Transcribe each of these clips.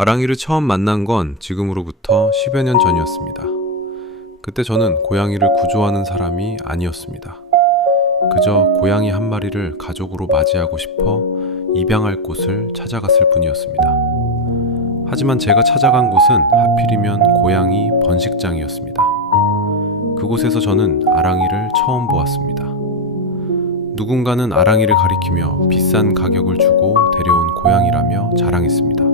아랑이를 처음 만난 건 지금으로부터 10여 년 전이었습니다. 그때 저는 고양이를 구조하는 사람이 아니었습니다. 그저 고양이 한 마리를 가족으로 맞이하고 싶어 입양할 곳을 찾아갔을 뿐이었습니다. 하지만 제가 찾아간 곳은 하필이면 고양이 번식장이었습니다. 그곳에서 저는 아랑이를 처음 보았습니다. 누군가는 아랑이를 가리키며 비싼 가격을 주고 데려온 고양이라며 자랑했습니다.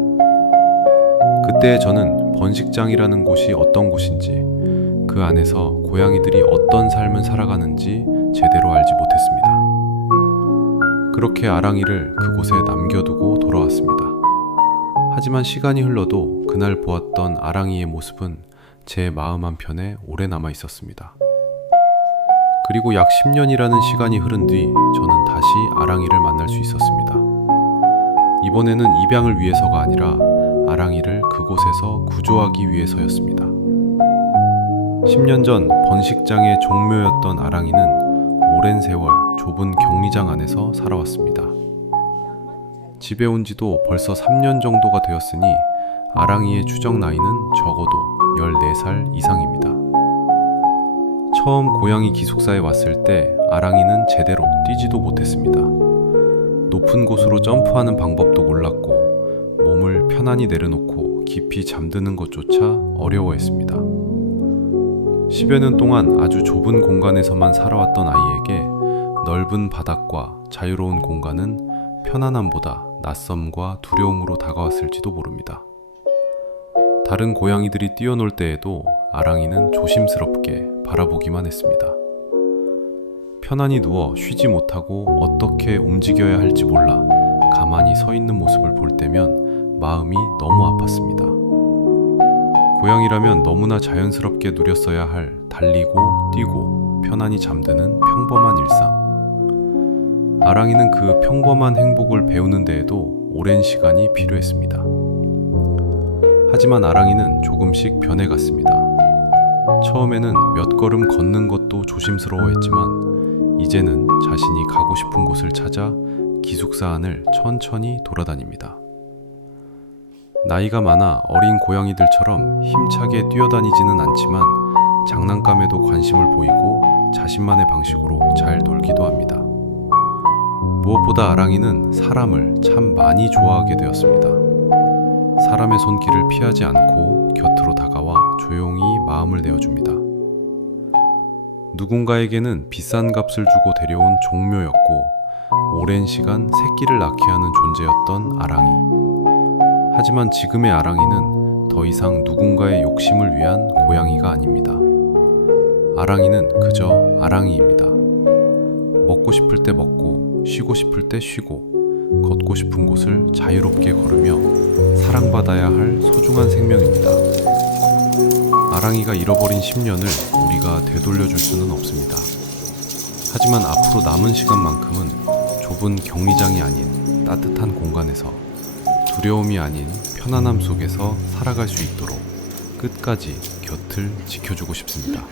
그때 저는 번식장이라는 곳이 어떤 곳인지, 그 안에서 고양이들이 어떤 삶을 살아가는지 제대로 알지 못했습니다. 그렇게 아랑이를 그곳에 남겨두고 돌아왔습니다. 하지만 시간이 흘러도 그날 보았던 아랑이의 모습은 제 마음 한편에 오래 남아 있었습니다. 그리고 약 10년이라는 시간이 흐른 뒤 저는 다시 아랑이를 만날 수 있었습니다. 이번에는 입양을 위해서가 아니라 아랑이를 그곳에서 구조하기 위해서였습니다. 10년 전 번식장의 종묘였던 아랑이는 오랜 세월 좁은 격리장 안에서 살아왔습니다. 집에 온 지도 벌써 3년 정도가 되었으니 아랑이의 추정 나이는 적어도 14살 이상입니다. 처음 고양이 기숙사에 왔을 때 아랑이는 제대로 뛰지도 못했습니다. 높은 곳으로 점프하는 방법도 몰랐고 몸을 편안히 내려놓고 깊이 잠드는 것조차 어려워했습니다. 10여 년 동안 아주 좁은 공간에서만 살아왔던 아이에게 넓은 바닥과 자유로운 공간은 편안함보다 낯섦과 두려움으로 다가왔을지도 모릅니다. 다른 고양이들이 뛰어놀 때에도 아랑이는 조심스럽게 바라보기만 했습니다. 편안히 누워 쉬지 못하고 어떻게 움직여야 할지 몰라 가만히 서 있는 모습을 볼 때면 마음이 너무 아팠습니다. 고양이라면 너무나 자연스럽게 누렸어야 할 달리고 뛰고 편안히 잠드는 평범한 일상. 아랑이는 그 평범한 행복을 배우는 데에도 오랜 시간이 필요했습니다. 하지만 아랑이는 조금씩 변해갔습니다. 처음에는 몇 걸음 걷는 것도 조심스러워했지만 이제는 자신이 가고 싶은 곳을 찾아 기숙사 안을 천천히 돌아다닙니다. 나이가 많아 어린 고양이들처럼 힘차게 뛰어다니지는 않지만 장난감에도 관심을 보이고 자신만의 방식으로 잘 놀기도 합니다. 무엇보다 아랑이는 사람을 참 많이 좋아하게 되었습니다. 사람의 손길을 피하지 않고 곁으로 다가와 조용히 마음을 내어줍니다. 누군가에게는 비싼 값을 주고 데려온 종묘였고 오랜 시간 새끼를 낳게 하는 존재였던 아랑이. 하지만 지금의 아랑이는 더 이상 누군가의 욕심을 위한 고양이가 아닙니다. 아랑이는 그저 아랑이입니다. 먹고 싶을 때 먹고 쉬고 싶을 때 쉬고 걷고 싶은 곳을 자유롭게 걸으며 사랑받아야 할 소중한 생명입니다. 아랑이가 잃어버린 10년을 우리가 되돌려줄 수는 없습니다. 하지만 앞으로 남은 시간만큼은 좁은 격리장이 아닌 따뜻한 공간에서 두려움이 아닌 편안함 속에서 살아갈 수 있도록 끝까지 곁을 지켜주고 싶습니다.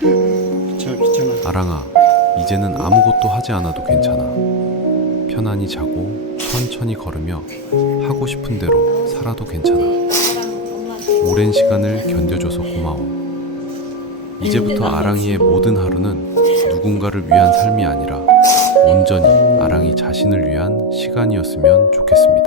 아랑아, 이제는 아무것도 하지 않아도 괜찮아. 편안히 자고 천천히 걸으며 하고 싶은 대로 살아도 괜찮아. 오랜 시간을 견뎌줘서 고마워. 이제부터 아랑이의 모든 하루는 누군가를 위한 삶이 아니라 온전히 아랑이 자신을 위한 시간이었으면 좋겠습니다.